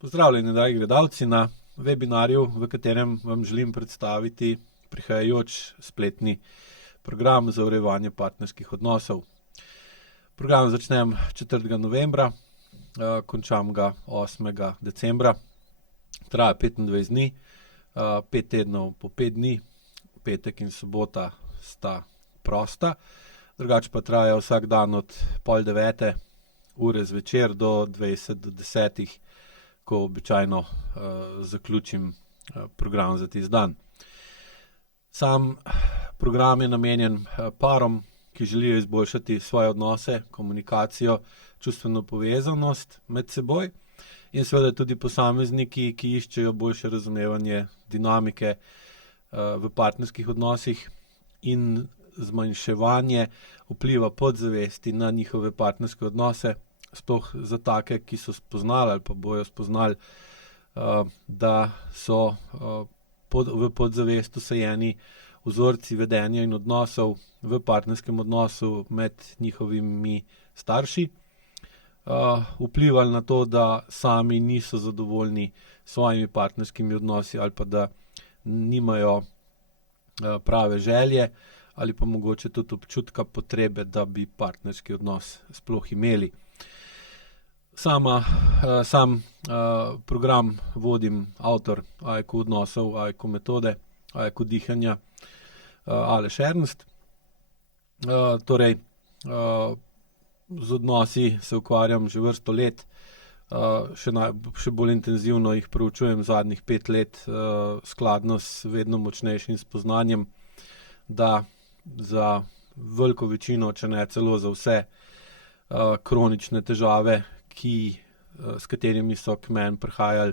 Pozdravljeni, dragi gledalci, na webinarju, v katerem vam želim predstaviti prihajajoč spletni program za urejevanje partnerskih odnosov. Program začnem 4. novembra, končam ga 8. decembra, traja 25 dni, 5 tednov po 5 dni, petek in sobota sta prosta, drugače pa traja vsak dan od 8:30 zvečer do 20:10, ko običajno zaključim program za tisti dan. Sam program je namenjen parom, ki želijo izboljšati svoje odnose, komunikacijo, čustveno povezanost med seboj in seveda tudi posamezniki, ki iščejo boljše razumevanje dinamike v partnerskih odnosih in zmanjševanje vpliva podzavesti na njihove partnerske odnose, sploh za take, ki so spoznali ali pa bojo spoznali, da so v podzavest vsajeni vzorci vedenja in odnosov v partnerskem odnosu med njihovimi starši, vplivali na to, da sami niso zadovoljni s svojimi partnerskimi odnosi ali pa da nimajo prave želje ali pa mogoče tudi občutka potrebe, da bi partnerski odnos sploh imeli. Sam program vodim avtor AIQ odnosov, AIQ metode, AIQ dihanja, Aleš Ernst. Torej, z odnosi se ukvarjam že vrsto let, še bolj intenzivno jih proučujem zadnjih 5 let, skladno s vedno močnejšim spoznanjem, da za veliko večino, če ne celo za vse kronične težave, s katerimi so k meni prihajali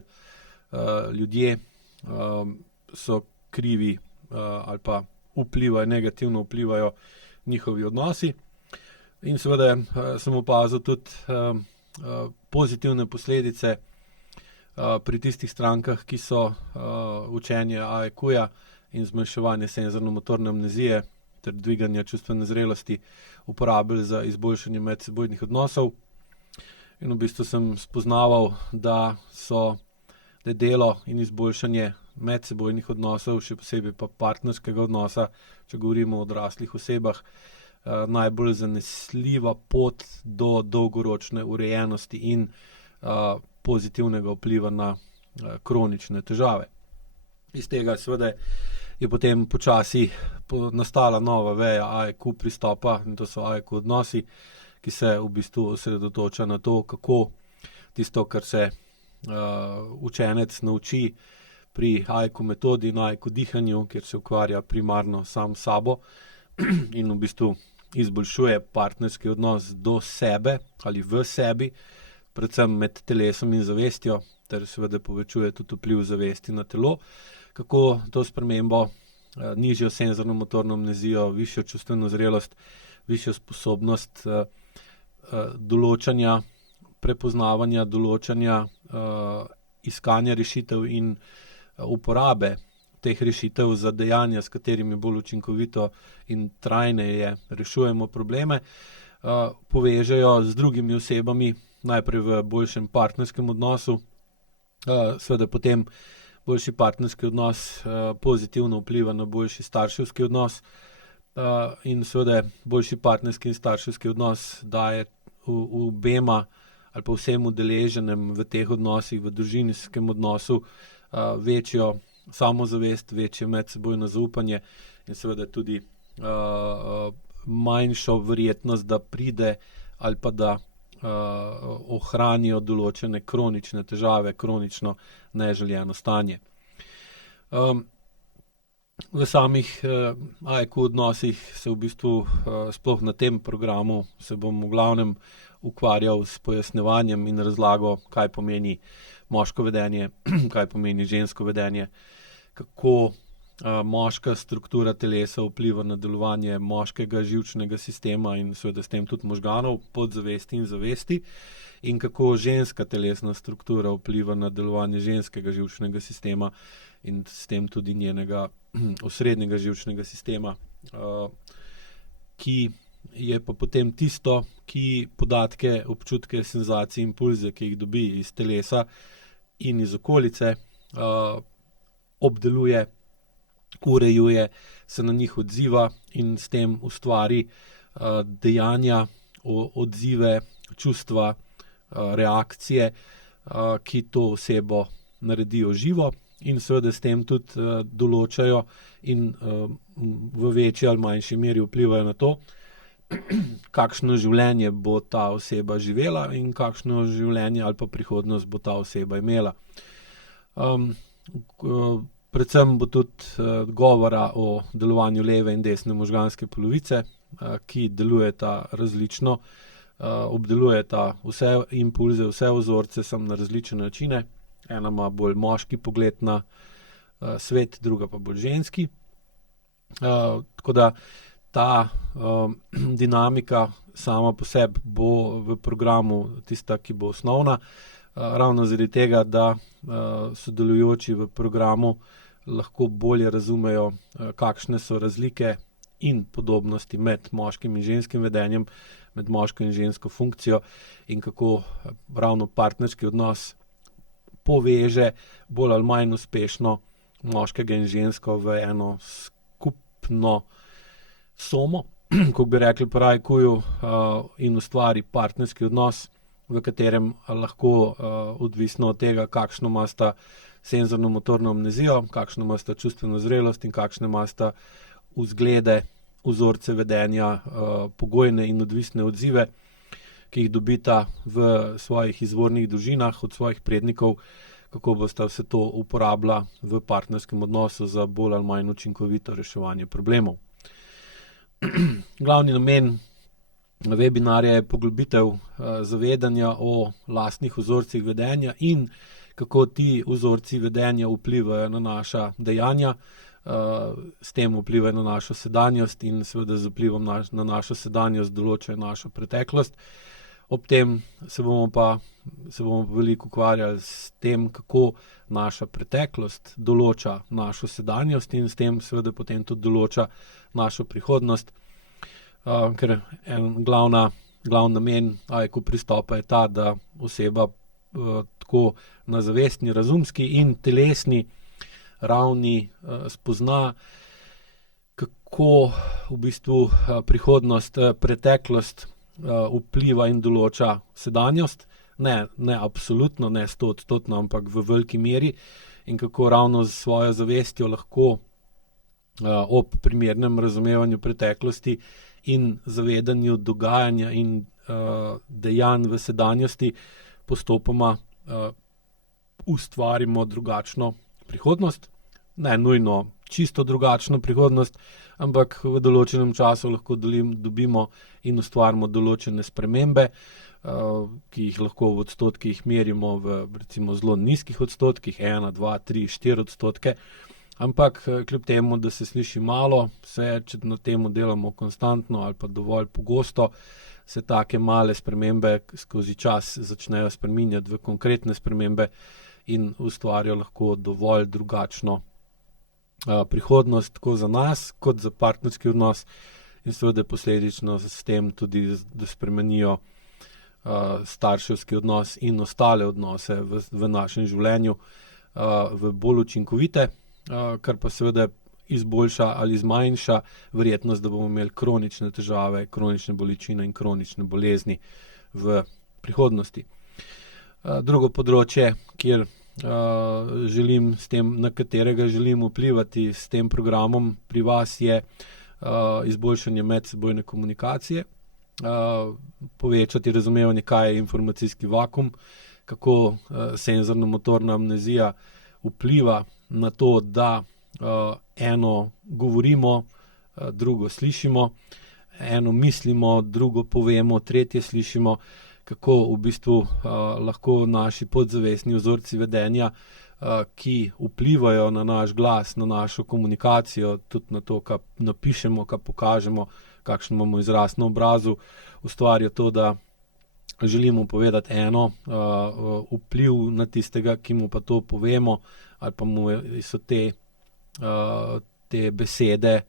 ljudje, so krivi ali pa negativno vplivajo njihovi odnosi. In seveda sem opazil tudi pozitivne posledice pri tistih strankah, ki so učenje AIQ-ja in zmanjševanje senzorno-motorne amnezije ter dviganje čustvene zrelosti uporabili za izboljšanje medsebojnih odnosov. In v bistvu sem spoznaval, da je delo in izboljšanje medsebojnih odnosov, še posebej pa partnerskega odnosa, če govorimo o odraslih osebah, najbolj zanesljiva pot do dolgoročne urejenosti in pozitivnega vpliva na kronične težave. Iz tega seveda je potem počasi nastala nova veja AIQ pristopa, in to so AIQ odnosi, ki se v bistvu osredotoča na to, kako tisto, kar se učenec nauči pri AIQ metodi in AIQ dihanju, kjer se ukvarja primarno sam s sabo in v bistvu izboljšuje partnerski odnos do sebe ali v sebi, predvsem med telesom in zavestjo, ter seveda povečuje tudi vpliv zavesti na telo, kako to spremembo, nižjo senzorno-motorno amnezijo, višjo čustveno zrelost, višjo sposobnost določanja, prepoznavanja, določanja, iskanja rešitev in uporabe teh rešitev za dejanja, s katerimi bolj učinkovito in trajneje rešujemo probleme, povežejo z drugimi osebami, najprej v boljšem partnerskem odnosu, seveda potem boljši partnerski odnos pozitivno vpliva na boljši starševski odnos, in seveda boljši partnerski in starševski odnos daje obema ali pa vsem udeleženim v teh odnosih, v družinskem odnosu, večjo samozavest, večje medsebojno zaupanje in seveda tudi manjšo verjetnost, da pride ali pa da ohranijo določene kronične težave, kronično neželjeno stanje. V samih AIQ odnosih se v bistvu sploh na tem programu se bom v glavnem ukvarjal s pojasnjevanjem in razlago, kaj pomeni moško vedenje, kaj pomeni žensko vedenje, kako moška struktura telesa vpliva na delovanje moškega živčnega sistema in seveda s tem tudi možganov, podzavesti in zavesti, in kako ženska telesna struktura vpliva na delovanje ženskega živčnega sistema in s tem tudi njenega osrednjega živčnega sistema, ki je pa potem tisto, ki podatke, občutke, senzacije, impulze, ki jih dobi iz telesa, in iz okolice, obdeluje, urejuje, se na njih odziva in s tem ustvari dejanja, odzive, čustva, reakcije, ki to osebo naredijo živo in seveda s tem tudi določajo in v večji ali manjši meri vplivajo na to, kakšno življenje bo ta oseba živela in kakšno življenje ali pa prihodnost bo ta oseba imela. Predvsem bo tudi govora o delovanju leve in desne možganske polovice, ki delujeta različno, obdelujeta vse impulze, vse vzorce, samo na različne načine. Ena ima bolj moški pogled na svet, druga pa bolj ženski. Tako da ta dinamika sama po sebi bo v programu tista, ki bo osnovna, ravno zaradi tega, da sodelujoči v programu lahko bolje razumejo, kakšne so razlike in podobnosti med moškim in ženskim vedenjem, med moško in žensko funkcijo in kako ravno partnerski odnos poveže bolj ali manj uspešno moškega in žensko v eno skupno somo, kako bi rekli po Rajkuju, in ustvari partnerski odnos, v katerem lahko odvisno od tega, kakšno imata senzorno-motorno amnezijo, kakšno imata čustveno zrelost in kakšne imata vzglede, vzorce vedenja, pogojne in odvisne odzive, ki jih dobita v svojih izvornih družinah od svojih prednikov, kako bosta vse to uporabila v partnerskem odnosu za bolj ali manj učinkovito reševanje problemov. Glavni namen webinarja je poglobitev zavedanja o lastnih vzorcih vedenja in kako ti vzorci vedenja vplivajo na naša dejanja, s tem vplivajo na našo sedanjost in seveda z vplivom na našo sedanjost določajo našo preteklost. Ob tem se bomo veliko ukvarjali s tem, kako naša preteklost določa našo sedanjost in s tem seveda potem tudi določa našo prihodnost, ker glavni namen AIQ pristopa je ta, da oseba tako na zavestni, razumski in telesni ravni spozna, kako v bistvu prihodnost, preteklost vpliva in določa sedanjost, ne absolutno, ne 100%, ampak v veliki meri, in kako ravno s svojo zavestjo lahko ob primernem razumevanju preteklosti in zavedanju dogajanja in dejanj v sedanjosti postopoma ustvarimo drugačno prihodnost. Ne nujno čisto drugačno prihodnost, ampak v določenem času lahko dobimo in ustvarimo določene spremembe, ki jih lahko v odstotkih merimo v recimo zelo nizkih odstotkih, 1, 2, 3, 4 odstotke, ampak kljub temu, da se sliši malo, če na tem delamo konstantno ali pa dovolj pogosto, se take male spremembe skozi čas začnejo spreminjati v konkretne spremembe in ustvarijo lahko dovolj drugačno prihodnost tako za nas, kot za partnerski odnos in seveda posledično s tem tudi, da spremenijo starševski odnos in ostale odnose v našem življenju v bolj učinkovite, kar pa seveda izboljša ali zmanjša verjetnost, da bomo imeli kronične težave, kronične bolečine in kronične bolezni v prihodnosti. Drugo področje, na katerega želim vplivati s tem programom pri vas, je izboljšanje medsebojne komunikacije, povečati razumevanje, kaj je informacijski vakuum, kako senzorno-motorna amnezija vpliva na to, da eno govorimo, drugo slišimo, eno mislimo, drugo povemo, tretje slišimo, kako v bistvu lahko naši podzavestni vzorci vedenja, ki vplivajo na naš glas, na našo komunikacijo, tudi na to, kaj napišemo, kaj pokažemo, kakšen imamo izraz na obrazu, ustvarijo to, da želimo povedati eno, vpliv na tistega, ki mu pa to povemo, ali pa mu so te besede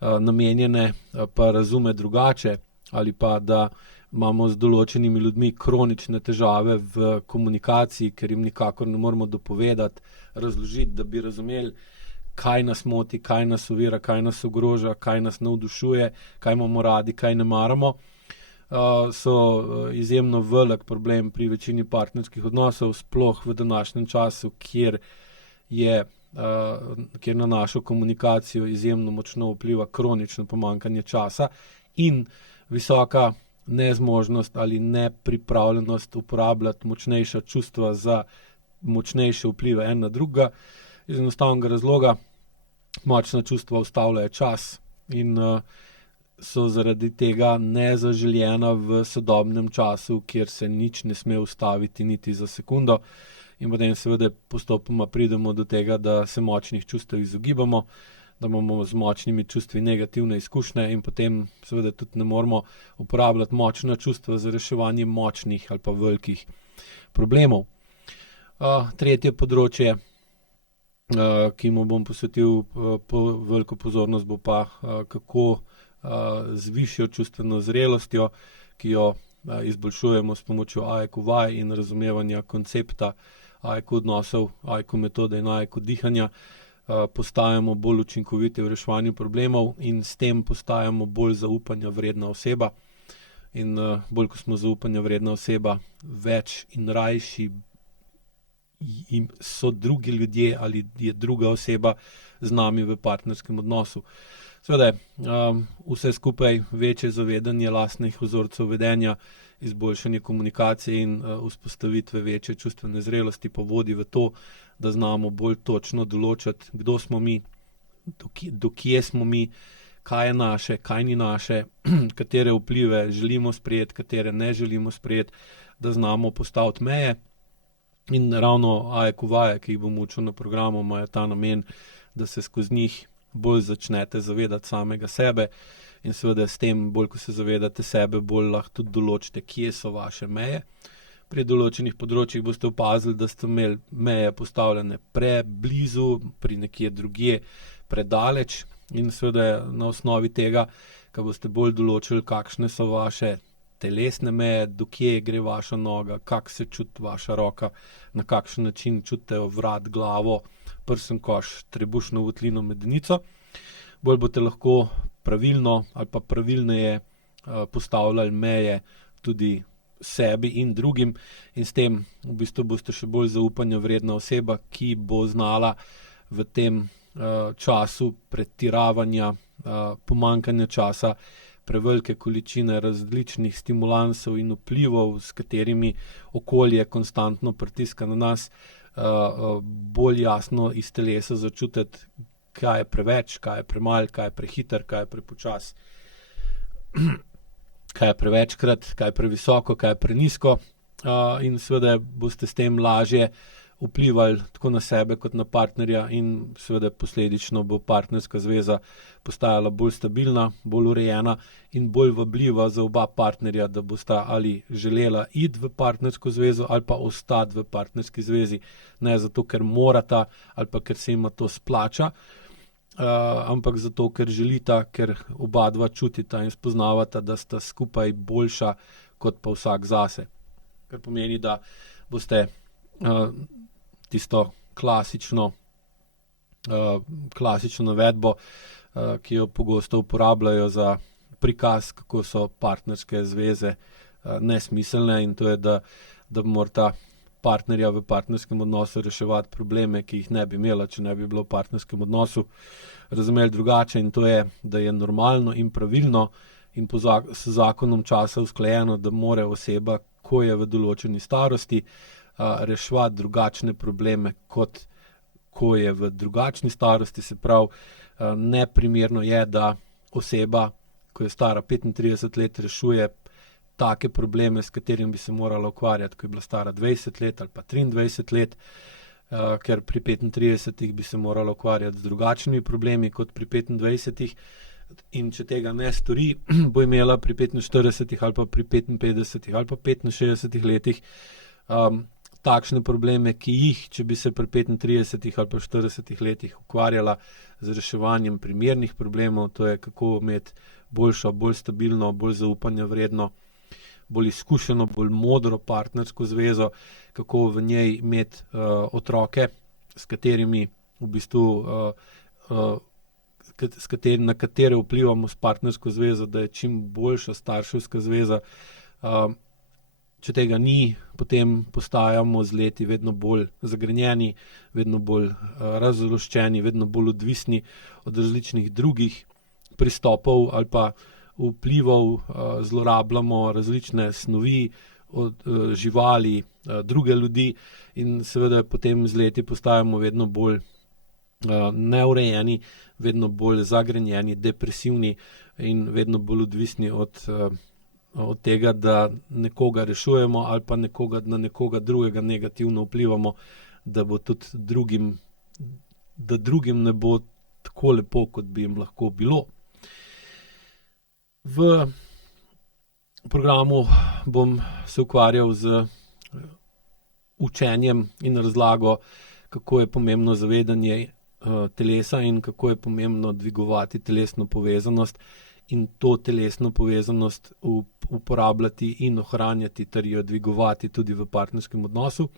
namenjene, pa razume drugače, ali pa da imamo z določenimi ljudmi kronične težave v komunikaciji, ker jim nikakor ne moremo dopovedati, razložiti, da bi razumeli, kaj nas moti, kaj nas ovira, kaj nas ogroža, kaj nas navdušuje, kaj imamo radi, kaj ne maramo, so izjemno velik problem pri večini partnerskih odnosov, sploh v današnjem času, kjer na našo komunikacijo izjemno močno vpliva kronično pomanjkanje časa in visoka nezmožnost ali nepripravljenost uporabljati močnejša čustva za močnejše vplive en na drugega. Iz enostavnega razloga, močna čustva ustavljajo čas in so zaradi tega nezaželjena v sodobnem času, kjer se nič ne sme ustaviti niti za sekundo. In potem seveda postopoma pridemo do tega, da se močnih čustev izogibamo, da imamo z močnimi čustvi negativne izkušnje in potem seveda tudi ne moremo uporabljati močna čustva za reševanje močnih ali pa velikih problemov. Tretje področje, ki mu bom posvetil veliko pozornost, bo pa kako z višjo čustveno zrelostjo, ki jo izboljšujemo s pomočjo AIQ vaj in razumevanja koncepta AIQ odnosov, AIQ metode in AIQ dihanja, postajamo bolj učinkoviti v reševanju problemov in s tem postajamo bolj zaupanja vredna oseba. In bolj, ko smo zaupanja vredna oseba, več in rajši so drugi ljudje ali je druga oseba z nami v partnerskem odnosu. Seveda, vse skupaj večje zavedanje lastnih vzorcev vedenja, izboljšanje komunikacije in vzpostavitve večje čustvene zrelosti pa vodi v to, da znamo bolj točno določati, kdo smo mi, do kje smo mi, kaj je naše, kaj ni naše, katere vplive želimo sprejeti, katere ne želimo sprejeti, da znamo postaviti meje. In ravno AIQ vaje, ki jih bom učil na programu, imajo ta namen, da se skozi njih bolj začnete zavedati samega sebe in seveda s tem, bolj ko se zavedate sebe, bolj lahko tudi določite, kje so vaše meje. Pri določenih področjih boste opazili, da ste imeli meje postavljene preblizu, pri nekje drugje predaleč in seveda na osnovi tega, ko boste bolj določili, kakšne so vaše telesne meje, do kje gre vaša noga, kako se čuti vaša roka, na kakšen način čutite vrat, glavo, prsen koš, trebušno votlino, medenico. Bolj boste lahko pravilno ali pa pravilneje postavljali meje tudi sebi in drugim in s tem v bistvu boste še bolj zaupanja vredna oseba, ki bo znala v tem času pretiravanja, pomanjkanja časa, prevelike količine različnih stimulansov in vplivov, s katerimi okolje konstantno pritiska na nas, bolj jasno iz telesa začutiti, kaj je preveč, kaj je premalo, kaj je prehiter, kaj je prepočas, kaj je prevečkrat, kaj je previsoko, kaj je prenizko, in seveda boste s tem lažje vplivali tako na sebe kot na partnerja in seveda posledično bo partnerska zveza postajala bolj stabilna, bolj urejena in bolj vabljiva za oba partnerja, da bosta ali želela iti v partnersko zvezo ali pa ostati v partnerski zvezi. Ne zato, ker morata ali pa ker se jima to splača, ampak zato, ker želita, ker oba dva čutita in spoznavata, da sta skupaj boljša kot pa vsak zase. Kar pomeni, da boste tisto klasično navedbo, ki jo pogosto uporabljajo za prikaz, kako so partnerske zveze nesmiselne, in to je, da morata partnerja v partnerskem odnosu reševati probleme, ki jih ne bi imela, če ne bi bilo v partnerskem odnosu, razumeli drugače, in to je, da je normalno in pravilno in s zakonom časa usklajeno, da more oseba, ko je v določeni starosti, reševati drugačne probleme, kot ko je v drugačni starosti. Se pravi, neprimerno je, da oseba, ko je stara 35 let, rešuje take probleme, s katerimi bi se morala ukvarjati, ko je bila stara 20 let ali pa 23 let, ker pri 35 bi se morala ukvarjati z drugačnimi problemi kot pri 25. In če tega ne stori, bo imela pri 45 ali pa pri 55 ali pa 65 letih takšne probleme, ki jih, če bi se pri 35 ali pa 40 letih ukvarjala z reševanjem primernih problemov, to je kako imeti boljšo, bolj stabilno, bolj zaupanja vredno, bolj izkušeno, bolj modro partnersko zvezo, kako v njej imeti otroke, s katerimi v bistvu na katere vplivamo s partnersko zvezo, da je čim boljša starševska zveza. Če tega ni, potem postajamo z leti vedno bolj zagrenjeni, vedno bolj razloščeni, vedno bolj odvisni od različnih drugih pristopov ali pa vplivov, zlorabljamo različne snovi od živali, druge ljudi in seveda potem z leti postajamo vedno bolj neurejeni, vedno bolj zagrenjeni, depresivni in vedno bolj odvisni od tega, da nekoga rešujemo ali pa na nekoga drugega negativno vplivamo, da bo tudi drugim ne bo tako lepo, kot bi jim lahko bilo. V programu bom se ukvarjal z učenjem in razlago, kako je pomembno zavedanje telesa in kako je pomembno dvigovati telesno povezanost in to telesno povezanost uporabljati in ohranjati ter jo dvigovati tudi v partnerskem odnosu.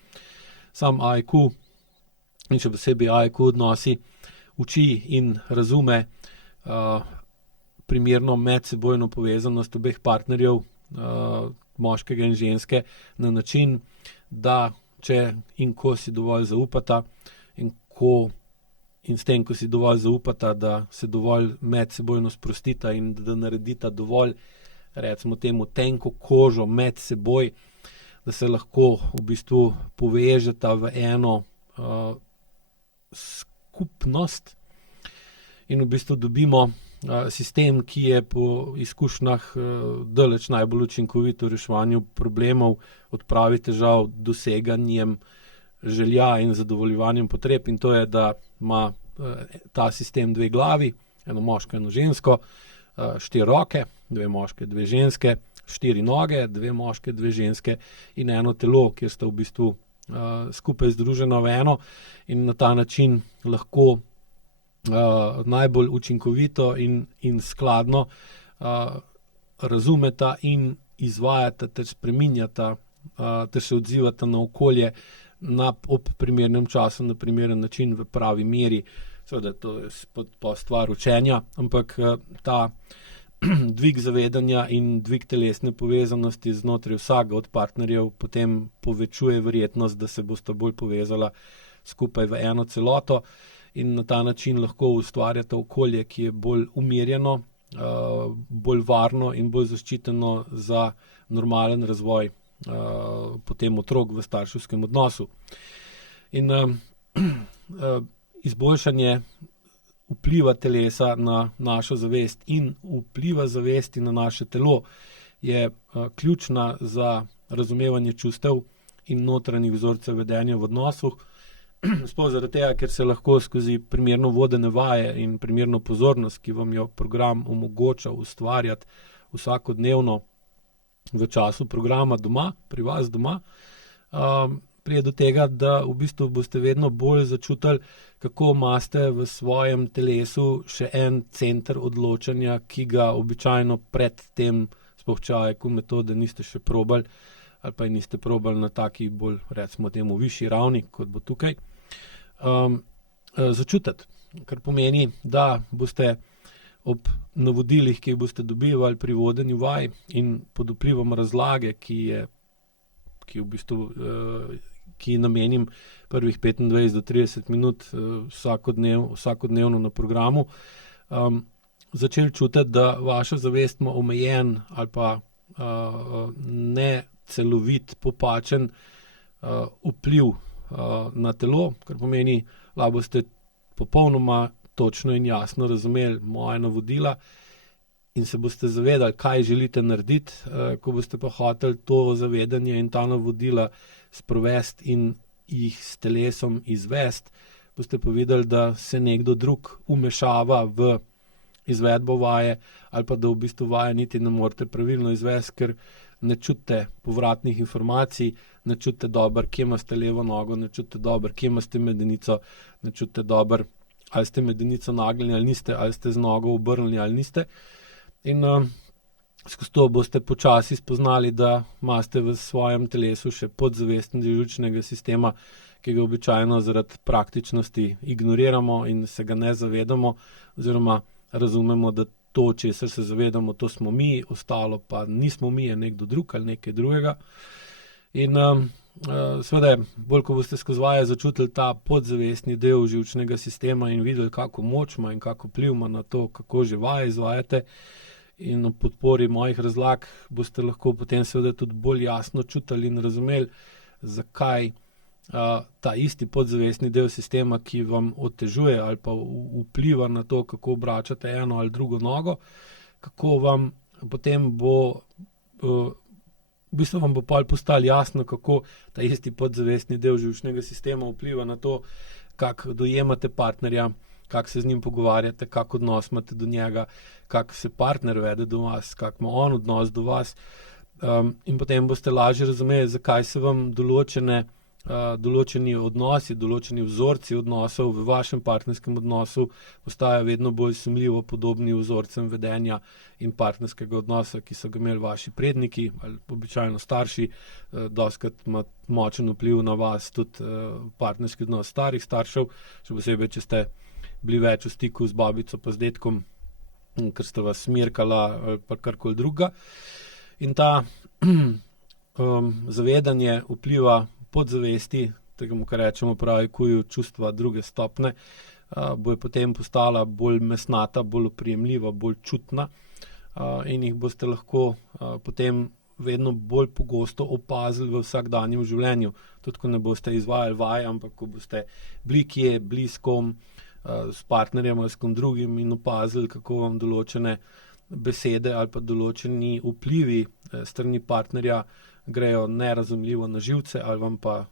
Sam AIQ in še posebej AIQ odnosi uči in razume primerno medsebojno povezanost obeh partnerjev, moškega in ženske, na način, da če in ko si dovolj zaupata in s tem, ko si dovolj zaupata, da se dovolj medsebojno sprostita in da naredita dovolj, recimo temu, tenko kožo med seboj, da se lahko v bistvu povežeta v eno skupnost in v bistvu dobimo sistem, ki je po izkušnjah daleč najbolj učinkovit v reševanju problemov, odpravi težav, doseganjem želja in zadovoljevanjem potreb in to je, da ima ta sistem dve glavi, eno moško, eno žensko, 4 roke, 2 moške, 2 ženske, 4 noge, 2 moške, 2 ženske in eno telo, kjer sta v bistvu skupaj združena v eno in na ta način lahko najbolj učinkovito in skladno razumeta in izvajata ter spreminjata ter se odzivata na okolje ob primernem času, na primeren način, v pravi meri. Seveda to je pa stvar učenja, ampak ta dvig zavedanja in dvig telesne povezanosti znotraj vsakega od partnerjev potem povečuje verjetnost, da se bosta bolj povezala skupaj v eno celoto in na ta način lahko ustvarjata okolje, ki je bolj umirjeno, bolj varno in bolj zaščiteno za normalen razvoj potem otrok v starševskem odnosu. In izboljšanje vpliva telesa na našo zavest in vpliva zavesti na naše telo je ključna za razumevanje čustev in notranjih vzorcev vedenja v odnosu. Sploh zaradi tega, ker se lahko skozi primerno vodene vaje in primerno pozornost, ki vam jo program omogoča ustvarjati vsakodnevno v času programa doma, pri vas doma, pride do tega, da v bistvu boste vedno bolj začutili, kako imate v svojem telesu še en center odločanja, ki ga običajno pred tem, sploh če AIQ metode niste še probali, ali pa niste probali na taki bolj, recimo temu, višji ravni, kot bo tukaj, začutiti. Kar pomeni, da boste ob navodilih, ki jih boste dobivali pri vodenju vaj in pod vplivom razlage, ki namenim prvih 25 do 30 minut vsakodnevno na programu, začeli čutiti, da vaša zavest ima omejen ali pa ne celovit, popačen vpliv na telo, kar pomeni, da boste popolnoma točno in jasno razumeli moja navodila in se boste zavedali, kaj želite narediti, ko boste pa hoteli to zavedanje in ta navodila sprovesti in jih s telesom izvesti, boste pa videli, da se nekdo drug vmešava v izvedbo vaje ali pa da v bistvu vaje niti ne morete pravilno izvesti, ker ne čutite povratnih informacij, ne čutite dobro, kje imate levo nogo, ne čutite dobro, kje imate medenico, ne čutite dobro, ali ste medenico nagnili ali niste, ali ste z nogo obrnili ali niste. In skozi to boste počasi spoznali, da imate v svojem telesu še podzavestni del živčnega sistema, ki ga običajno zaradi praktičnosti ignoriramo in se ga ne zavedamo, oziroma razumemo, da to, česar se zavedamo, to smo mi, ostalo pa nismo mi, je nekdo drug ali nekaj drugega. In seveda, bolj ko boste skozi vaje začutili ta podzavestni del živčnega sistema in videli, kako moč ima in kako vpliv ima na to, kako že vaje izvajate, in ob podpori mojih razlag boste lahko potem seveda tudi bolj jasno čutili in razumeli, zakaj ta isti podzavestni del sistema, ki vam otežuje ali pa vpliva na to, kako obračate eno ali drugo nogo, kako vam potem bo, v bistvu vam bo pol postalo jasno, kako ta isti podzavestni del živčnega sistema vpliva na to, kako dojemate partnerja, kako se z njim pogovarjate, kak odnos imate do njega, kako se partner vede do vas, kak ima on odnos do vas. In potem boste lažje razumeli, zakaj se vam določeni odnosi, določeni vzorci odnosov v vašem partnerskem odnosu postajajo vedno bolj sumljivo podobni vzorcem vedenja in partnerskega odnosa, ki so ga imeli vaši predniki ali običajno starši. Dostikrat ima močen vpliv na vas tudi partnerski odnos starih staršev, še posebej, če ste bili več v stiku z babico pa z dedkom, ker sta vas smirkala ali pa karkoli drugega. In ta zavedanje vpliva podzavesti, tega, kar rečemo pravi IQ, čustva druge stopne, bo potem postala bolj mesnata, bolj oprijemljiva, bolj čutna, in jih boste lahko potem vedno bolj pogosto opazili v vsakdanjem življenju. Tudi ko ne boste izvajali vaj, ampak ko boste bili kje, bili s kom, s partnerjem ali s kom drugim in opazili, kako vam določene besede ali pa določeni vplivi strani partnerja grejo nerazumljivo na živce ali vam pa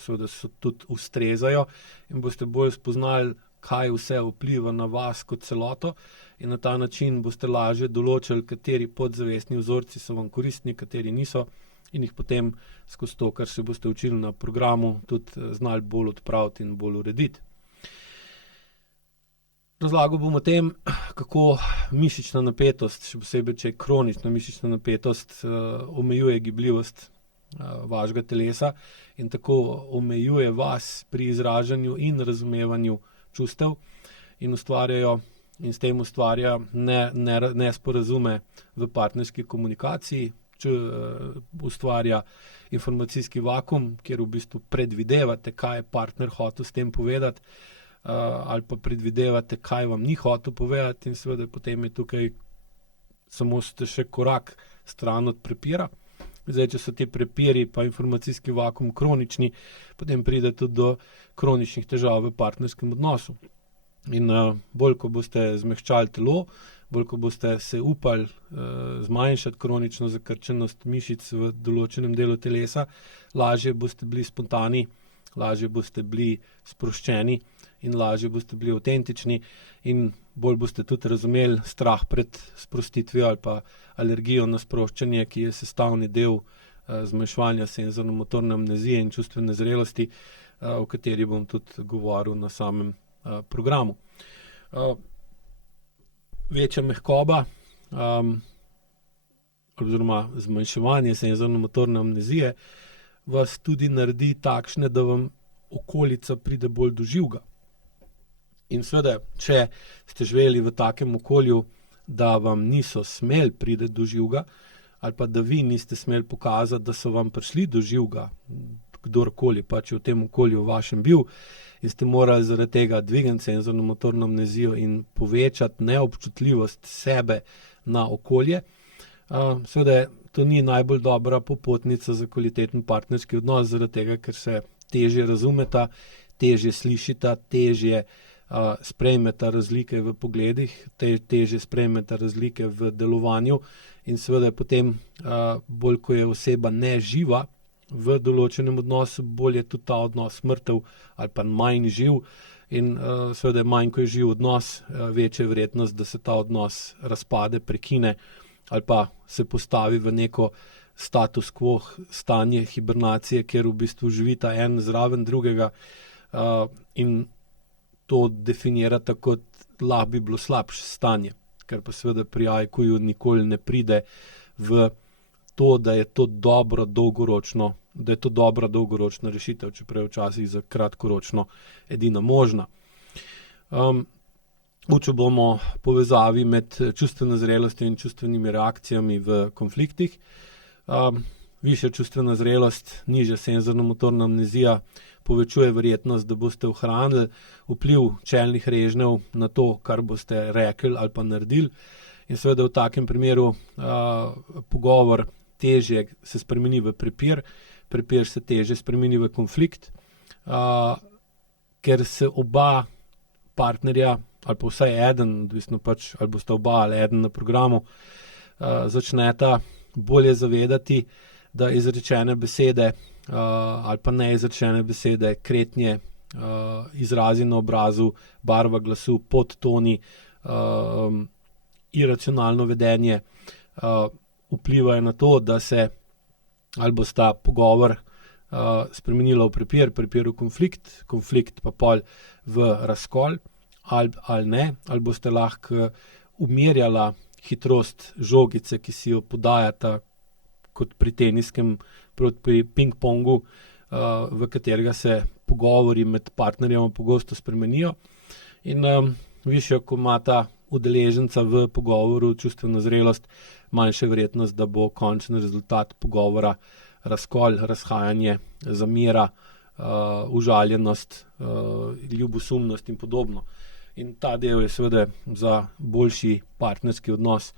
seveda tudi ustrezajo, in boste bolj spoznali, kaj vse vpliva na vas kot celoto, in na ta način boste lažje določili, kateri podzavestni vzorci so vam koristni, kateri niso, in jih potem skozi to, kar se boste učili na programu, tudi znali bolj odpraviti in bolj urediti. Razlagal bom o tem, kako mišična napetost, še posebej, če je kronična mišična napetost, omejuje gibljivost vašega telesa in tako omejuje vas pri izražanju in razumevanju čustev in s tem ustvarja nesporazume v partnerski komunikaciji, ustvarja informacijski vakuum, kjer v bistvu predvidevate, kaj je partner hotel s tem povedati, ali pa predvidevate, kaj vam ni hotel povedati, in seveda potem je tukaj samo še korak stran od prepira. Zdaj, če so ti prepiri pa informacijski vakuum kronični, potem pride tudi do kroničnih težav v partnerskem odnosu. In bolj, ko boste zmehčali telo, bolj, ko boste se upali zmanjšati kronično zakrčenost mišic v določenem delu telesa, lažje boste bili spontani, lažje boste bili sproščeni in lažje boste bili avtentični in bolj boste tudi razumeli strah pred sprostitvijo ali pa alergijo na sproščanje, ki je sestavni del zmanjševanja senzorno-motorne amnezije in čustvene zrelosti, o kateri bom tudi govoril na samem programu. Večja mehkoba oziroma zmanjševanje senzorno-motorne amnezije vas tudi naredi takšne, da vam okolica pride bolj do živega. In seveda, če ste živeli v takem okolju, da vam niso smeli priti do živega, ali pa da vi niste smeli pokazati, da so vam prišli do živega, kdorkoli pač je v tem okolju vašem bil, in ste morali zaradi tega dvigniti senzorno-motorno amnezijo in povečati neobčutljivost sebe na okolje, seveda to ni najbolj dobra popotnica za kvaliteten partnerski odnos, zaradi tega, ker se težje razumeta, težje slišita, težje sprejmeta razlike v pogledih, težje sprejmeta razlike v delovanju, in seveda potem bolj, ko je oseba neživa v določenem odnosu, bolj je tudi ta odnos mrtev ali pa manj živ, in seveda manj, ko je živ odnos, večja je verjetnost, da se ta odnos razpade, prekine ali pa se postavi v neko status quo stanje hibernacije, kjer v bistvu živita en zraven drugega, in to definirata kot lahko bi bilo slabše stanje. ker pa seveda pri IQ-ju nikoli ne pride v to, da je to dobra dolgoročna rešitev, čeprav je včasih za kratkoročno edina možna. Učil bomo povezavi med čustveno zrelostjo in čustvenimi reakcijami v konfliktih. Višja čustvena zrelost, nižja senzorno-motorna amnezija povečuje verjetnost, da boste ohranili vpliv čelnih režnjev na to, kar boste rekli ali pa naredili. In seveda v takem primeru pogovor težje se spremeni v prepir, prepir se težje spremeni v konflikt, ker se oba partnerja, ali pa vsaj eden, odvisno pač, ali boste oba ali eden na programu, začneta bolje zavedati, da izrečene besede ali pa neizrečene besede, kretnje, izrazi na obrazu, barva glasu, podtoni, iracionalno vedenje vplivajo na to, da se ali bo sta pogovor spremenila v prepir, prepir v konflikt, konflikt pa pol v razkol, ali ne, ali boste lahko umirjala hitrost žogice, ki si jo podajata kot pri teniskem, pri ping-pongu, v katerega se pogovori med partnerjem pogosto spremenijo. In višjo, ko imata udeleženca v pogovoru čustveno zrelost, manjša verjetnost, da bo končni rezultat pogovora razkol, razhajanje, zamera, užaljenost, ljubosumnost in podobno. In ta del je seveda za boljši partnerski odnos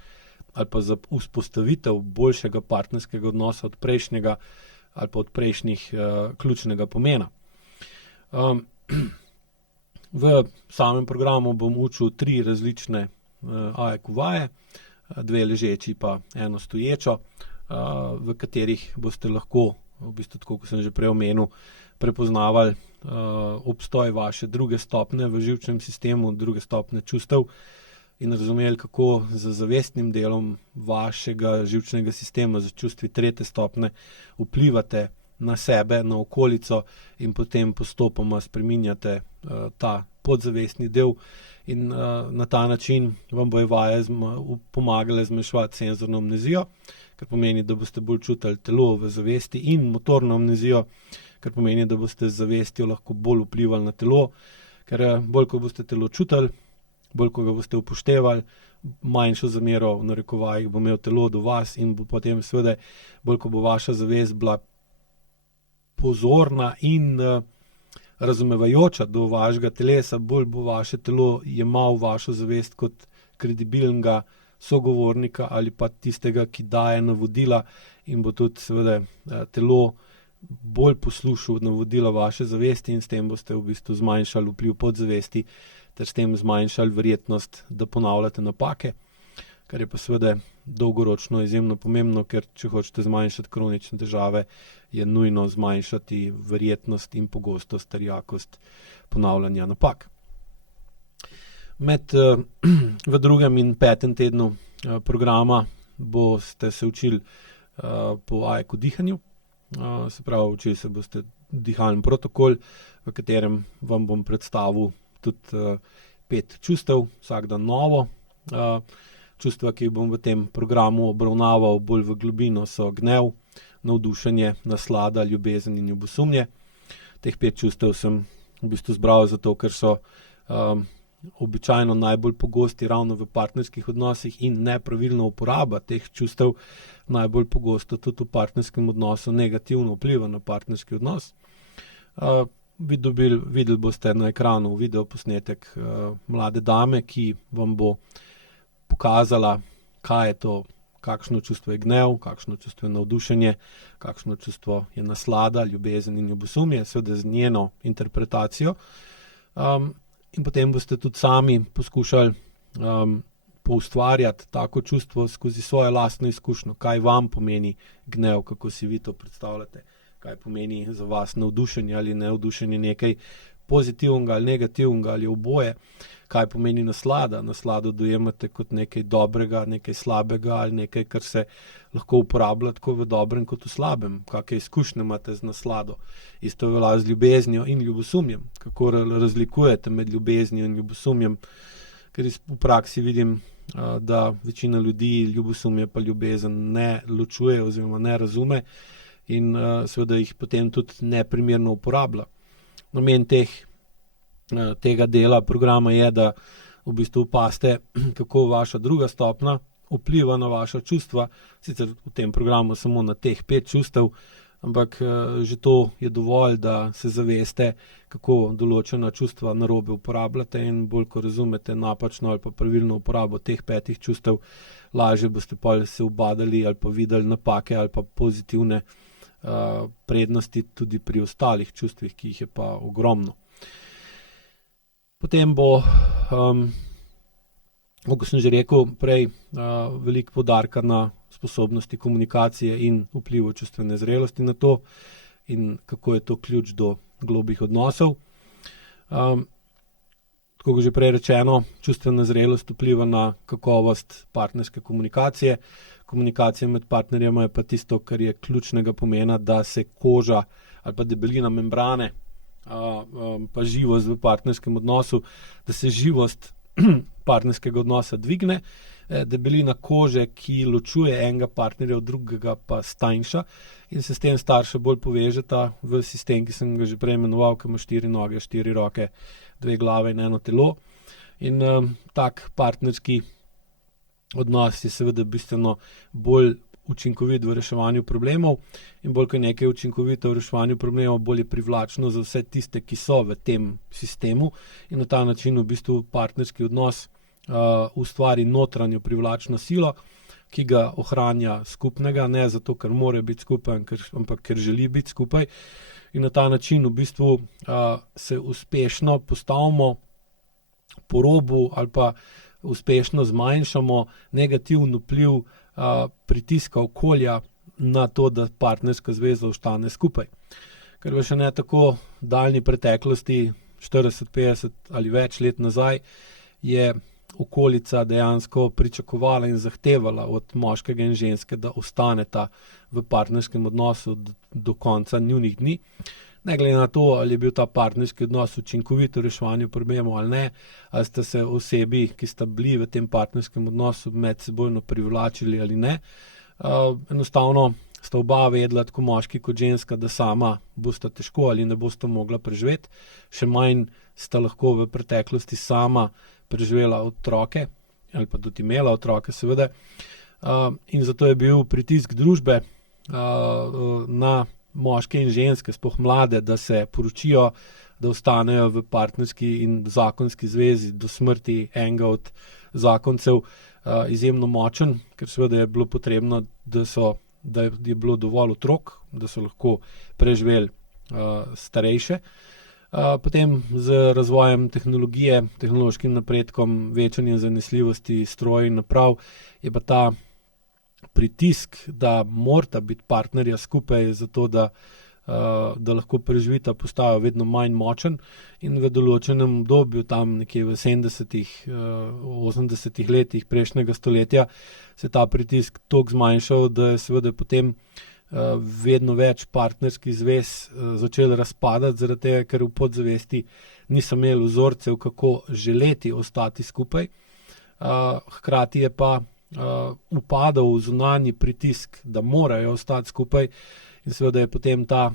ali pa za vzpostavitev boljšega partnerskega odnosa od prejšnjega ali pa od prejšnjih ključnega pomena. V samem programu bom učil 3 različne IQ vaje, 2 ležeči pa 1 stoječo, v katerih boste lahko, v bistvu tako, kot sem že prej omenil, prepoznavali obstoj vaše druge stopnje v živčnem sistemu, druge stopnje čustev in razumeli, kako z zavestnim delom vašega živčnega sistema, z čustvi 3. stopnje, vplivate na sebe, na okolico in potem postopoma spreminjate ta podzavestni del in na ta način vam bojo vaje pomagale zmanjševati senzorno amnezijo, kar pomeni, da boste bolj čutili telo v zavesti, in motorno amnezijo, kar pomeni, da boste z zavestjo lahko bolj vplivali na telo, ker bolj, ko boste telo čutili, bolj, ko ga boste upoštevali, manjšo zamero v narekovajih bo imel telo do vas in bo potem seveda, bolj, ko bo vaša zavest bila pozorna in razumevajoča do vašega telesa, bolj bo vaše telo jemalo vašo zavest kot kredibilnega sogovornika ali pa tistega, ki daje navodila, in bo tudi seveda telo bolj poslušal navodila vaše zavesti in s tem boste v bistvu zmanjšali vpliv podzavesti ter s tem zmanjšali verjetnost, da ponavljate napake, kar je pa seveda dolgoročno izjemno pomembno, ker če hočete zmanjšati kronične težave, je nujno zmanjšati verjetnost in pogostost ter jakost ponavljanja napak. V 2. in 5. tednu programa boste se učili po IQ dihanju, se pravi, učili se boste dihalni protokol, v katerem vam bom predstavil tudi 5 čustev, vsak dan novo. Čustva, ki jih bom v tem programu obravnaval bolj v globino, so gnev, navdušenje, naslada, ljubezen in ljubosumje. Teh 5 čustev sem v bistvu zbral zato, ker so običajno najbolj pogosti ravno v partnerskih odnosih in nepravilna uporaba teh čustev najbolj pogosto tudi v partnerskem odnosu negativno vpliva na partnerski odnos. Videli boste na ekranu videoposnetek mlade dame, ki vam bo pokazala, kaj je to, kakšno čustvo je gnev, kakšno čustvo je navdušenje, kakšno čustvo je naslada, ljubezen in ljubosumje, seveda z njeno interpretacijo. In potem boste tudi sami poskušali poustvarjati tako čustvo skozi svojo lastno izkušnjo, kaj vam pomeni gnev, kako si vi to predstavljate, kaj pomeni za vas navdušenje ali navdušenje, nekaj pozitivnega ali negativnega ali oboje, kaj pomeni naslada. Naslado dojemate kot nekaj dobrega, nekaj slabega ali nekaj, kar se lahko uporablja tako v dobrem kot v slabem. Kakšne izkušnje imate z naslado. Isto velja z ljubeznijo in ljubosumjem. Kako razlikujete med ljubeznijo in ljubosumjem, ker v praksi vidim da večina ljudi ljubosumje pa ljubezen ne ločuje oziroma ne razume in seveda jih potem tudi neprimerno uporablja. Namen tega dela programa je, da v bistvu opazite, kako vaša druga stopnja vpliva na vaša čustva, sicer v tem programu samo na teh 5 čustev, ampak že to je dovolj, da se zaveste, kako določena čustva narobe uporabljate in bolj, ko razumete napačno ali pa pravilno uporabo teh 5 čustev, lažje boste pa se ubadali ali pa videli napake ali pa pozitivne prednosti tudi pri ostalih čustvih, ki jih je pa ogromno. Potem bo, kot sem že rekel prej, veliko poudarka na sposobnosti komunikacije in vplivu čustvene zrelosti na to in kako je to ključ do globih odnosov. Tako kot že prej rečeno, čustvena zrelost vpliva na kakovost partnerske komunikacije. Komunikacija med partnerjema je pa tisto, kar je ključnega pomena, da se koža ali pa debelina membrane pa živost v partnerskem odnosu, da se živost partnerskega odnosa dvigne, debelina kože, ki ločuje enega partnerja od drugega, pa stanjša in se s tem starša bolj povežeta v sistem, ki sem ga že prej imenoval, ki ima 4 noge, 4 roke, 2 glave in 1 telo. In tak partnerski odnos je seveda bistveno bolj učinkovit v reševanju problemov in bolj, ko je nekaj učinkovito v reševanju problemov, bolj je privlačno za vse tiste, ki so v tem sistemu in na ta način v bistvu partnerski odnos ustvari notranjo privlačno silo, ki ga ohranja skupnega, ne zato, ker mora biti skupaj, ampak ker želi biti skupaj. In na ta način v bistvu se uspešno postavimo po robu ali pa uspešno zmanjšamo negativen vpliv pritiska okolja na to, da partnerska zveza ostane skupaj. Ker v še ne tako daljni preteklosti, 40, 50 ali več let nazaj, je okolica dejansko pričakovala in zahtevala od moškega in ženske, da ostaneta v partnerskem odnosu do konca njunih dni. Ne glede na to, ali je bil ta partnerski odnos učinkovit v reševanju problemov ali ne, ali sta se osebi, ki sta bili v tem partnerskem odnosu, medsebojno privlačili ali ne. Enostavno sta oba vedela, tako moški kot ženska, da sama bosta težko ali ne bosta mogla preživeti. Še manj sta lahko v preteklosti sama preživela otroke, ali pa tudi imela otroke, seveda. In zato je bil pritisk družbe na moške in ženske, sploh mlade, da se poročijo, da ostanejo v partnerski in zakonski zvezi do smrti enega od zakoncev, izjemno močen, ker seveda je bilo potrebno, da je bilo dovolj otrok, da so lahko preživeli starejše. Potem z razvojem tehnologije, tehnološkim napredkom, večanjem zanesljivosti strojev in naprav je pa ta pritisk, da morata biti partnerja skupaj zato, da lahko preživita, postaja vedno manj močen in v določenem obdobju, tam nekje v 70-ih, 80-ih letih prejšnjega stoletja, se ta pritisk toliko zmanjšal, da je seveda potem vedno več partnerskih zvez začelo razpadati, zaradi tega, ker v podzavesti niso imeli vzorcev, kako želeti ostati skupaj. Hkrati je pa upadal zunanji pritisk, da morajo ostati skupaj in seveda je potem ta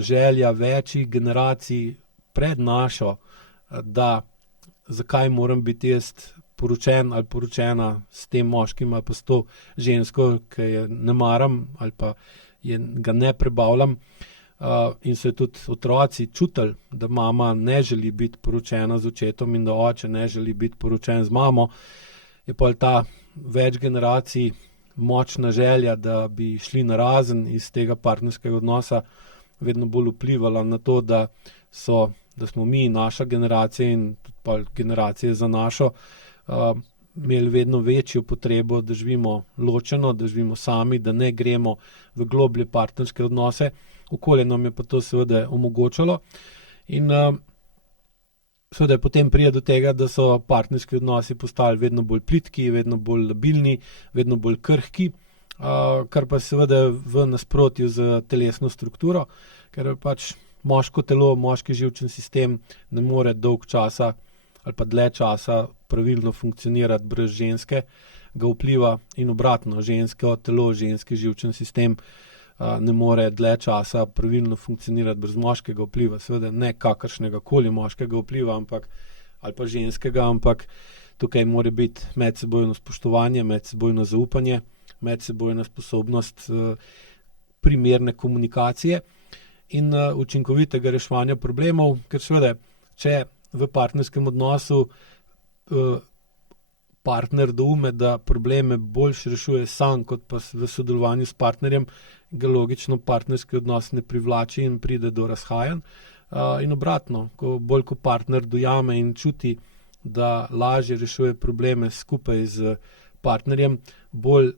želja večjih generacij pred našo, da zakaj moram biti jaz poročen ali poročena s tem moškim ali pa s to žensko, ki je ne maram ali pa ga ne prebavljam. In so tudi otroci čutili, da mama ne želi biti poročena z očetom in da oče ne želi biti poročen z mamo, je pa ta več generacij močna želja, da bi šli narazen iz tega partnerskega odnosa, vedno bolj vplivala na to, da smo mi, naša generacija in tudi pa generacije za našo, imeli vedno večjo potrebo, da živimo ločeno, da živimo sami, da ne gremo v globlje partnerske odnose. Okolje nam je pa to seveda omogočalo in seveda je potem pride do tega, da so partnerski odnosi postali vedno bolj plitki, vedno bolj labilni, vedno bolj krhki, kar pa seveda v nasprotju z telesno strukturo, ker pač moško telo, moški živčen sistem ne more dolg časa ali pa dlje časa pravilno funkcionirati brez ženskega vpliva in obratno, žensko telo, ženski živčen sistem ne more dlje časa pravilno funkcionirati brez moškega vpliva. Seveda ne kakršnega koli moškega vpliva, ali pa ženskega, ampak tukaj mora biti medsebojno spoštovanje, medsebojno zaupanje, medsebojna sposobnost primerne komunikacije in učinkovitega reševanja problemov, ker seveda, če v partnerskem odnosu partner doume, da probleme boljše rešuje sam, kot pa v sodelovanju s partnerjem, ga logično partnerski odnos ne privlači in pride do razhajanj. In obratno, bolj ko partner dojame in čuti, da lažje rešuje probleme skupaj z partnerjem, bolj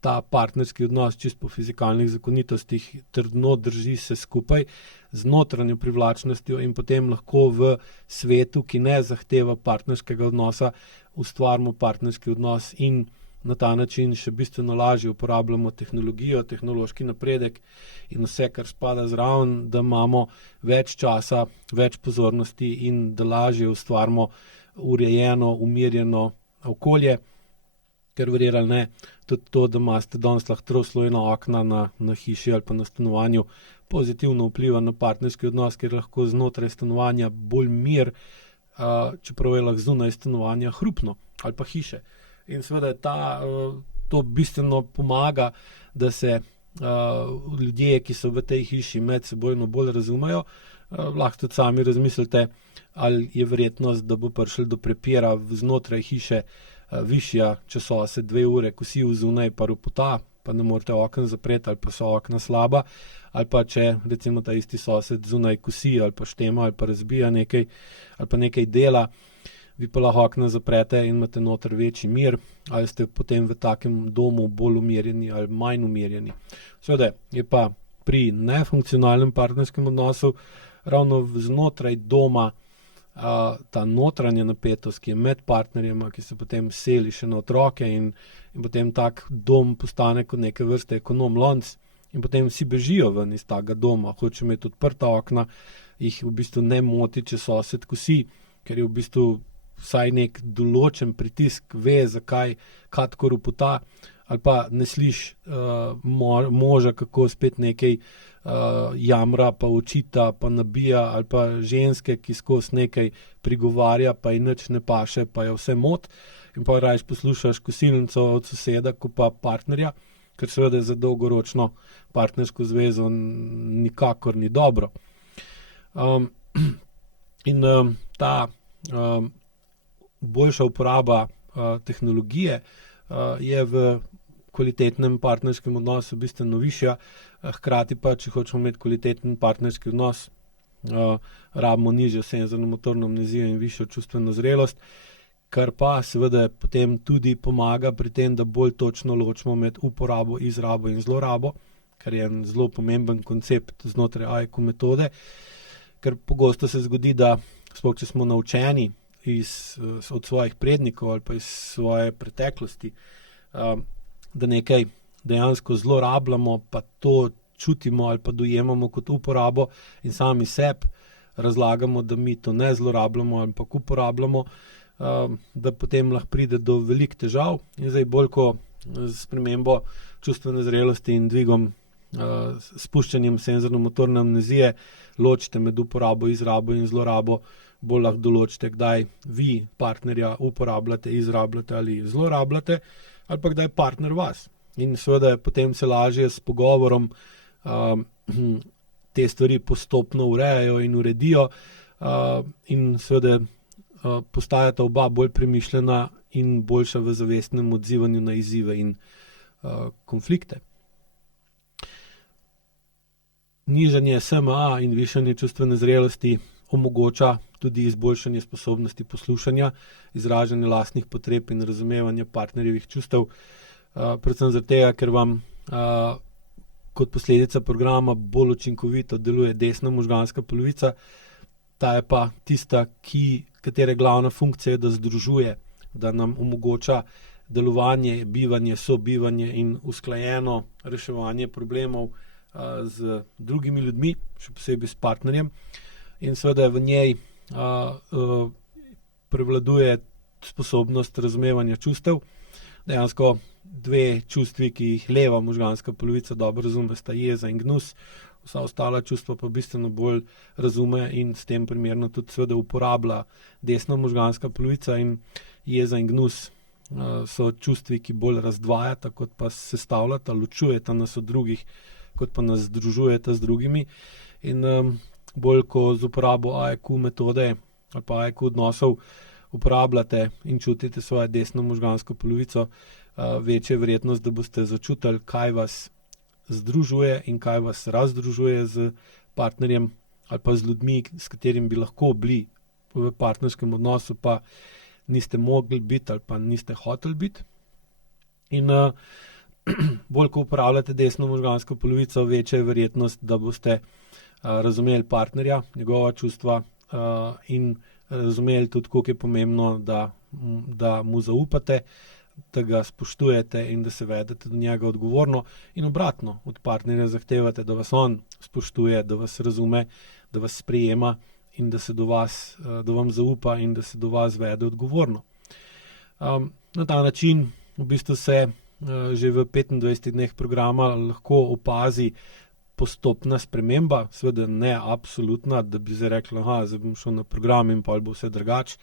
ta partnerski odnos čisto po fizikalnih zakonitostih trdno drži se skupaj z notranjo privlačnostjo in potem lahko v svetu, ki ne zahteva partnerskega odnosa, ustvarimo partnerski odnos in na ta način še bistveno lažje uporabljamo tehnologijo, tehnološki napredek in vse, kar spada zraven, da imamo več časa, več pozornosti in da lažje ustvarimo urejeno, umirjeno okolje, ker verjeli ali ne, tudi to, da imate danes lahko troslojna okna na hiši ali pa na stanovanju, pozitivno vpliva na partnerski odnos, ker lahko znotraj stanovanja bolj mir, čeprav je lahko zunaj stanovanja hrupno ali pa hiše. In seveda to bistveno pomaga, da se ljudje, ki so v tej hiši medsebojno bolj razumejo, lahko tudi sami razmislite, ali je verjetnost, da bo prišlo do prepira znotraj hiše višja, če sosed 2 ure kosi zunaj pa ropota, pa ne morete okna zapreti ali pa so okna slaba, ali pa če recimo ta isti sosed zunaj kosi ali pa štema ali pa razbija nekaj ali pa nekaj dela, vi pa lahko okna zaprete in imate noter večji mir, ali ste potem v takem domu bolj umirjeni ali manj umirjeni. Seveda je pa pri nefunkcionalnem partnerskem odnosu ravno znotraj doma ta notranja napetost, ki je med partnerjema, ki se potem seli še na otroke in potem tak dom postane kot neke vrste ekonom lonc in potem vsi bežijo ven iz takega doma, hoče imeti odprta okna, jih v bistvu ne moti, če sosed kosi, ker je v bistvu vsaj nek določen pritisk, ve, zakaj tako ropota, ali pa ne sliši moža, kako spet nekaj jamra, pa očita, pa nabija, ali pa ženske, ki skozi nekaj prigovarja, pa ji nič ne paše, pa je vse mot, in pa rajš poslušaš kosilnico od soseda, ko pa partnerja, ker seveda za dolgoročno partnersko zvezo nikakor ni dobro. In ta boljša uporaba tehnologije je v kvalitetnem partnerskem odnosu bistveno višja, hkrati pa, če hočemo imeti kvaliteten partnerski odnos, rabimo nižjo senzorno-motorno amnezijo in višjo čustveno zrelost, kar pa seveda potem tudi pomaga pri tem, da bolj točno ločimo med uporabo, izrabo in zlorabo, kar je en zelo pomemben koncept znotraj AIQ metode, ker pogosto se zgodi, da sploh če smo naučeni od svojih prednikov ali pa iz svoje preteklosti, da nekaj dejansko zlorabljamo, pa to čutimo ali pa dojemamo kot uporabo in sami sebi razlagamo, da mi to ne zlorabljamo ali pa uporabljamo, da potem lahko pride do velikih težav. In zdaj bolj ko s spremembo čustvene zrelosti in dvigom, spuščanjem senzorno-motorne amnezije ločite med uporabo, izrabo in zlorabo, bolj lahko določite, kdaj vi partnerja uporabljate, izrabljate ali zlorabljate, ali pa kdaj partner vas. In seveda potem se lažje s pogovorom te stvari postopno urejajo in uredijo in seveda postajata oba bolj premišljena in boljša v zavestnem odzivanju na izzive in konflikte. Nižanje SMA in višanje čustvene zrelosti omogoča tudi izboljšanje sposobnosti poslušanja, izražanja lastnih potreb in razumevanja partnerjevih čustev, predvsem zaradi tega, ker vam kot posledica programa bolj učinkovito deluje desna možganska polovica, ta je pa tista, katere glavna funkcija je, da združuje, da nam omogoča delovanje, bivanje, sobivanje in usklajeno reševanje problemov z drugimi ljudmi, še posebej s partnerjem. In seveda v njej prevladuje sposobnost razumevanja čustev. Dejansko dve čustvi, ki jih leva možganska polovica dobro razume, sta jeza in gnus. Vsa ostala čustva pa bistveno bolj razume in s tem primerno tudi seveda uporablja desna možganska polovica, in jeza in gnus so čustvi, ki bolj razdvajata, kot pa sestavljata, ločujeta nas od drugih, kot pa nas združujeta z drugimi. In bolj ko z uporabo AEQ metode ali pa AEQ odnosov uporabljate in čutite svojo desno možgansko polovico, večja je verjetnost, da boste začutili, kaj vas združuje in kaj vas razdružuje z partnerjem ali pa z ljudmi, s katerimi bi lahko bili v partnerskem odnosu, pa niste mogli biti ali pa niste hoteli biti. In bolj ko uporabljate desno možgansko polovico, večja je verjetnost, da boste razumeli partnerja, njegova čustva in razumeli tudi, koliko je pomembno, da mu zaupate, da ga spoštujete in da se vedete do njega odgovorno, in obratno, od partnerja zahtevate, da vas on spoštuje, da vas razume, da vas sprejema in da vam zaupa in da se do vas vede odgovorno. Na ta način v bistvu se že v 25 dneh programa lahko opazi postopna sprememba, seveda ne absolutna, da bi zdaj rekli, zdaj bom šel na program in pol bo vse drugače.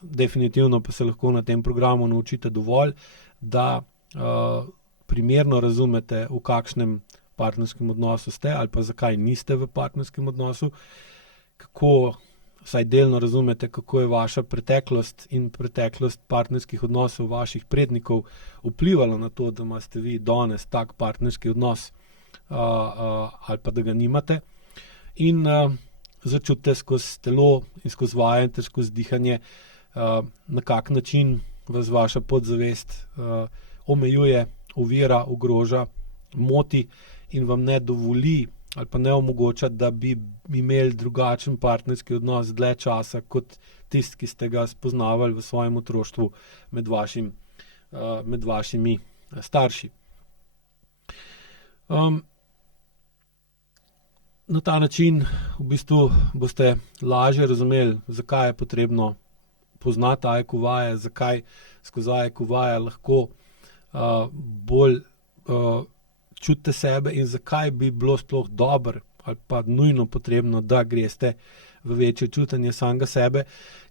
Definitivno pa se lahko na tem programu naučite dovolj, da primerno razumete, v kakšnem partnerskem odnosu ste ali pa zakaj niste v partnerskem odnosu, kako vsaj delno razumete, kako je vaša preteklost in preteklost partnerskih odnosov vaših prednikov vplivala na to, da imate vi danes tak partnerski odnos ali pa da ga nimate. In začutite skozi telo in skozi vajanje ter skozi dihanje, na kak način vas vaša podzavest omejuje, ovira, ogroža, moti in vam ne dovoli ali pa ne omogoča, da bi imeli drugačen partnerski odnos dlje časa kot tisti, ki ste ga spoznavali v svojem otroštvu med vašimi starši. Na ta način v bistvu boste lažje razumeli, zakaj je potrebno poznati AEQ vaje, zakaj skozi AEQ vaje lahko bolj čutite sebe in zakaj bi bilo sploh dobro ali pa nujno potrebno, da greste v večje čutenje samega sebe.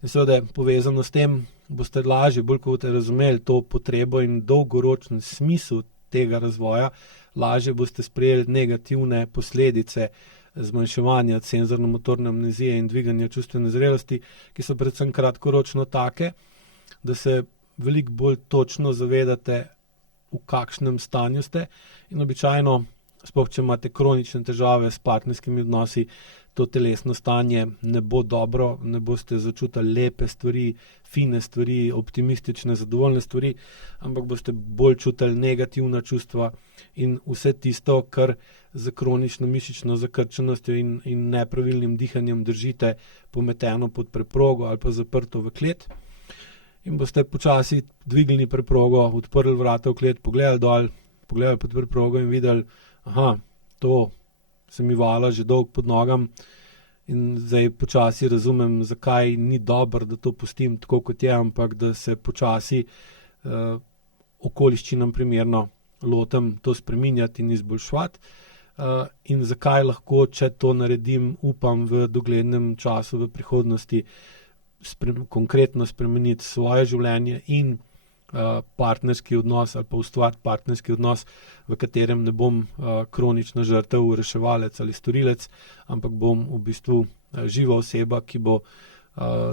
In seveda povezano s tem boste lažje, bolj ko boste razumeli to potrebo in dolgoročen smisel tega razvoja, lažje boste sprejeli negativne posledice zmanjševanja senzorno-motorne amnezije in dviganja čustvene zrelosti, ki so predvsem kratkoročno take, da se veliko bolj točno zavedate, v kakšnem stanju ste, in običajno, sploh če imate kronične težave s partnerskimi odnosi, to telesno stanje ne bo dobro, ne boste začutili lepe stvari, fine stvari, optimistične, zadovoljne stvari, ampak boste bolj čutili negativna čustva in vse tisto, kar z kronično mišično zakrčenostjo in nepravilnim dihanjem držite pometeno pod preprogo ali pa zaprto v klet. In boste počasi dvignili preprogo, odprli vrata v klet, pogledali dol, pogledali pod preprogo in videli, to se mi vala že dolgo pod nogam in zdaj počasi razumem, zakaj ni dobro, da to pustim tako, kot je, ampak da se počasi okoliščinam primerno lotem to spreminjati in izboljševati. In zakaj lahko, če to naredim, upam v doglednem času, v prihodnosti, konkretno spremeniti svoje življenje in partnerski odnos ali pa ustvariti partnerski odnos, v katerem ne bom kronična žrtev, reševalec ali storilec, ampak bom v bistvu živa oseba, ki bo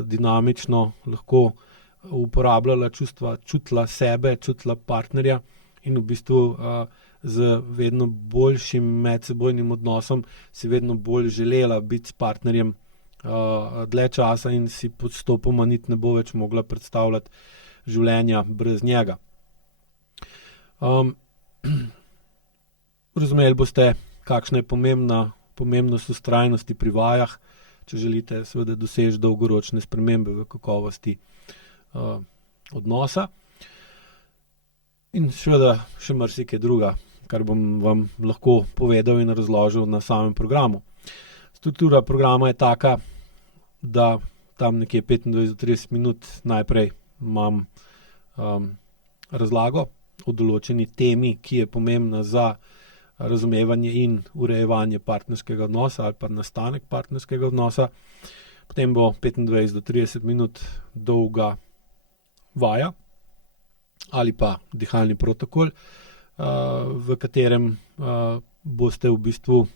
dinamično lahko uporabljala čustva, čutila sebe, čutila partnerja in v bistvu z vedno boljšim medsebojnim odnosom si vedno bolj želela biti s partnerjem dlje časa in si postopoma niti ne bo več mogla predstavljati življenja brez njega. Razumeli boste, kakšna je pomembnost vztrajnosti pri vajah, če želite seveda doseči dolgoročne spremembe v kakovosti odnosa. In seveda še marsikaj druga, kar bom vam lahko povedal in razložil na samem programu. Struktura programa je taka, da tam nekje 25 do 30 minut najprej imam razlago o določeni temi, ki je pomembna za razumevanje in urejevanje partnerskega odnosa ali pa nastanek partnerskega odnosa. Potem bo 25 do 30 minut dolga vaja ali pa dihalni protokol, v katerem boste v bistvu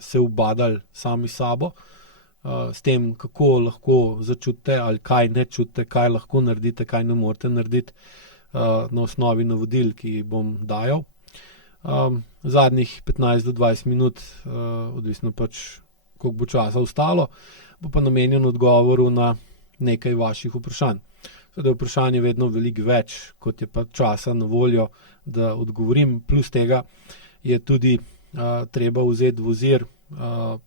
se ubadali sami sabo, s tem, kako lahko začutite ali kaj ne čutite, kaj lahko naredite, kaj ne morete narediti, na osnovi navodil, ki jih bom dajal. Zadnjih 15 do 20 minut, odvisno pač, koliko bo časa ostalo, bo pa namenjen odgovoru na nekaj vaših vprašanj. Seveda je vprašanje vedno veliko več, kot je pa časa na voljo, da odgovorim. Plus tega je tudi treba vzeti v ozir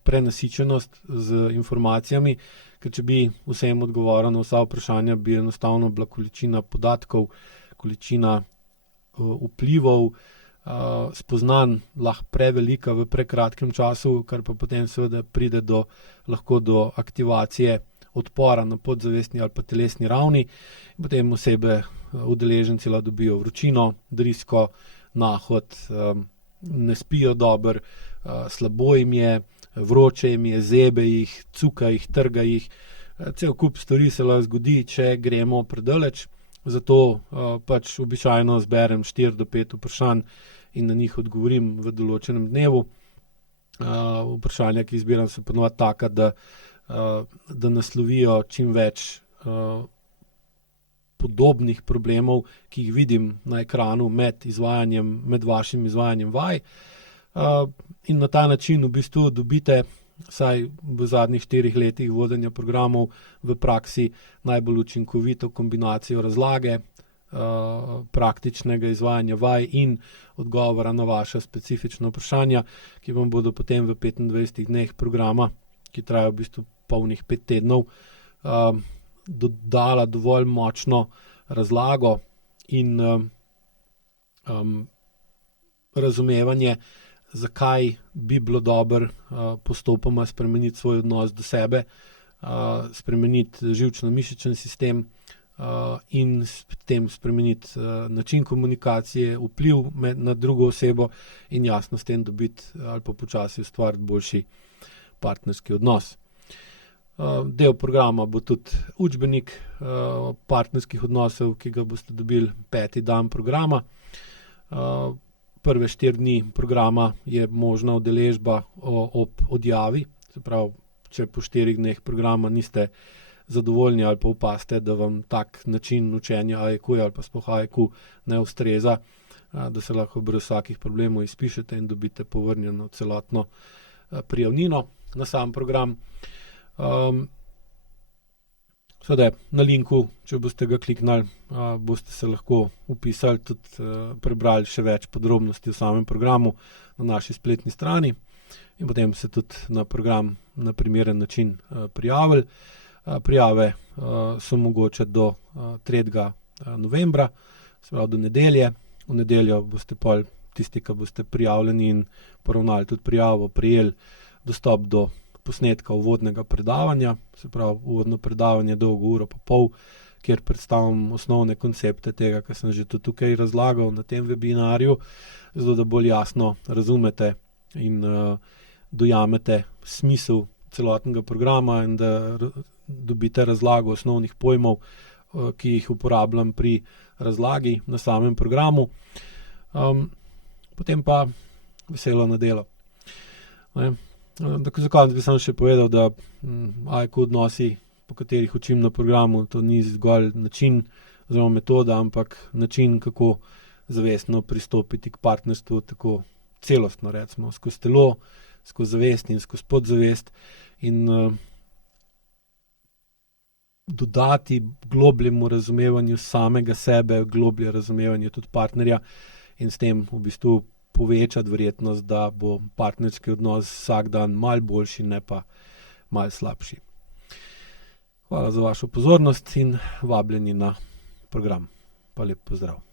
prenasičenost z informacijami, ker če bi vsem odgovoril na vsa vprašanja, bi enostavno bila količina podatkov, količina vplivov, spoznanj lahko prevelika v prekratkem času, kar pa potem seveda pride lahko do aktivacije odpora na podzavestni ali pa telesni ravni. In potem osebe, udeleženci dobijo vročino, drisko, nahod, ne spijo dobro, slabo jim je, vroče jim je, zebe jih, cuka jih, trga jih. Cel kup stvari se lahko zgodi, če gremo predaleč. Zato pač običajno zberem 4 do 5 vprašanj in na njih odgovorim v določenem dnevu. Vprašanja, ki izbiram, so ponovadi taka, da naslovijo čim več podobnih problemov, ki jih vidim na ekranu med vašim izvajanjem vaj. In na ta način v bistvu dobite, vsaj v zadnjih 4 letih vodenja programov, v praksi najbolj učinkovito kombinacijo razlage, praktičnega izvajanja vaj in odgovora na vaša specifična vprašanja, ki vam bodo potem v 25 dneh programa, ki traja v bistvu polnih 5 tednov, dodala dovolj močno razlago in razumevanje, zakaj bi bilo dobro postopoma spremeniti svoj odnos do sebe, spremeniti živčno-mišični sistem in s tem spremeniti način komunikacije, vpliv na drugo osebo in jasno s tem dobiti ali pa počasi ustvariti boljši partnerski odnos. Del programa bo tudi učbenik partnerskih odnosov, ki ga boste dobili 5. dan programa. Prve 4 dni programa je možna udeležba ob odjavi, se pravi, če po 4 dneh programa niste zadovoljni ali pa opazite, da vam tak način učenja AEQ ali pa sploh AEQ ne ustreza, da se lahko brez vsakih problemov izpišete in dobite povrnjeno celotno prijavnino na sam program. Seveda na linku, če boste ga kliknili, boste se lahko vpisali, tudi prebrali še več podrobnosti o samem programu na naši spletni strani in potem se tudi na program na primeren način prijavili. Prijave so mogoče do 3. novembra, se pravi do nedelje. V nedeljo boste pol tisti, ki boste prijavljeni in poravnali tudi prijavo, prejeli dostop do posnetka uvodnega predavanja, se pravi uvodno predavanje dolgo 1,5 ure, kjer predstavim osnovne koncepte tega, kar sem že tudi tukaj razlagal na tem webinarju, zato da bolj jasno razumete in dojamete smisel celotnega programa in da dobite razlago osnovnih pojmov, ki jih uporabljam pri razlagi na samem programu. Potem pa veselo na delo. Za konec bi samo še povedal, da AEQ odnosi, po katerih učim na programu, to ni zgolj način oziroma metoda, ampak način, kako zavestno pristopiti k partnerstvu, tako celostno, recimo, skozi telo, skozi zavest in skozi podzavest in dodati globljemu razumevanju samega sebe, globlje razumevanje tudi partnerja in s tem v bistvu povečati verjetnost, da bo partnerski odnos vsak dan malo boljši, ne pa malo slabši. Hvala za vašo pozornost in vabljeni na program. Pa lep pozdrav.